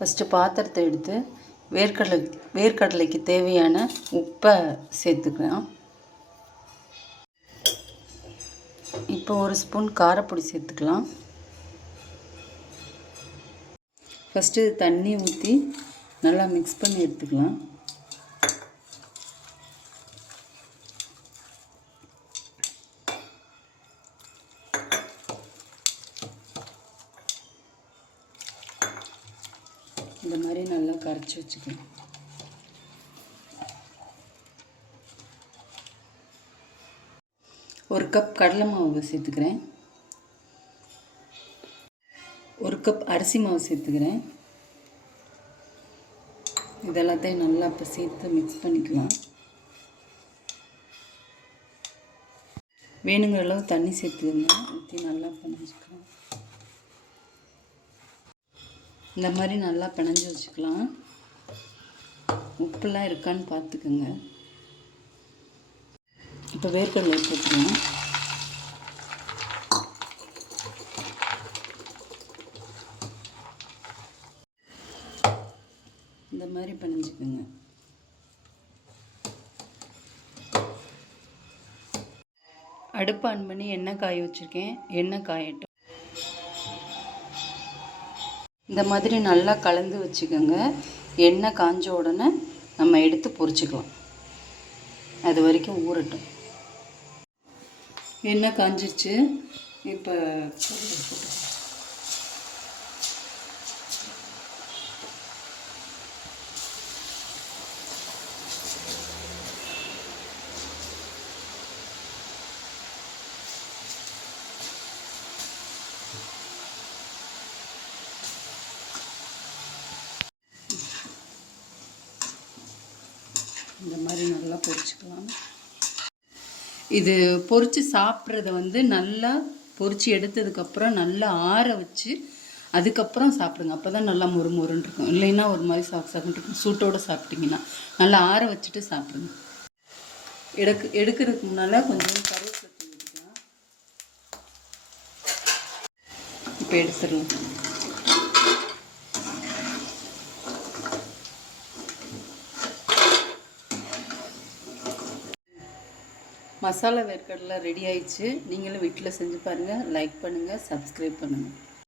First பாத்திரத்தை எடுத்து வேர்க்கடலைக்கு தேவையான உப்பை சேர்த்துக்கலாம். இப்போ ஒரு ஸ்பூன் காரப்பொடி சேர்த்துக்கலாம். ஃபஸ்ட்டு தண்ணி ஊற்றி நல்லா மிக்ஸ் பண்ணி எடுத்துக்கலாம். இந்த மாதிரி நல்லா கரைச்சி வச்சுக்கலாம். ஒரு கப் கடலை மாவு சேர்த்துக்கிறேன். ஒரு கப் அரிசி மாவு சேர்த்துக்கிறேன். இதெல்லாத்தையும் நல்லா இப்போ சேர்த்து மிக்ஸ் பண்ணிக்கலாம். வேணுங்கிற அளவு தண்ணி சேர்த்துக்கங்க. ஊற்றி நல்லா பிணைஞ்சிக்கலாம். இந்த மாதிரி நல்லா பிணைஞ்சி வச்சுக்கலாம். உப்புலாம் இருக்கான்னு பார்த்துக்குங்க. இப்போ வேர்க்கடலை போட்டுக்கலாம். இந்த மாதிரி பிணைஞ்சிக்குங்க. அடுப்பு ஆன் பண்ணி எண்ணெய் காய வச்சுருக்கேன். எண்ணெய் காயட்டும். இந்த மாதிரி நல்லா கலந்து வச்சுக்கோங்க. எண்ணெய் காஞ்ச உடனே நம்ம எடுத்து பொரிச்சுக்கலாம். அது வரைக்கும் ஊறட்டும். எண்ணெய் காஞ்சிருச்சு. இப்போ இந்த மாதிரி நல்லா பொரிச்சுக்கலாம். இது பொரித்து சாப்பிட்றத நல்லா பொரித்து எடுத்ததுக்கப்புறம் நல்லா ஆற வச்சு அதுக்கப்புறம் சாப்பிடுங்க. அப்போ தான் நல்லா மொறுமொறுன்னு இருக்கும். இல்லைன்னா ஒரு மாதிரி சாக்குன்னு இருக்கும். சூட்டோடு சாப்பிட்டிங்கன்னா நல்லா ஆற வச்சுட்டு சாப்பிடுங்க. எடுக்கிறதுக்கு முன்னால் கொஞ்சம் கருவேப்பிலை ஊற்றிக்கலாம். இப்போ எடுத்துடலாம். மசாலா வேர்க்கடலை ரெடி ஆயிடுச்சு. நீங்களும் வீட்டில் செஞ்சு பாருங்கள். லைக் பண்ணுங்கள், சப்ஸ்கிரைப் பண்ணுங்கள்.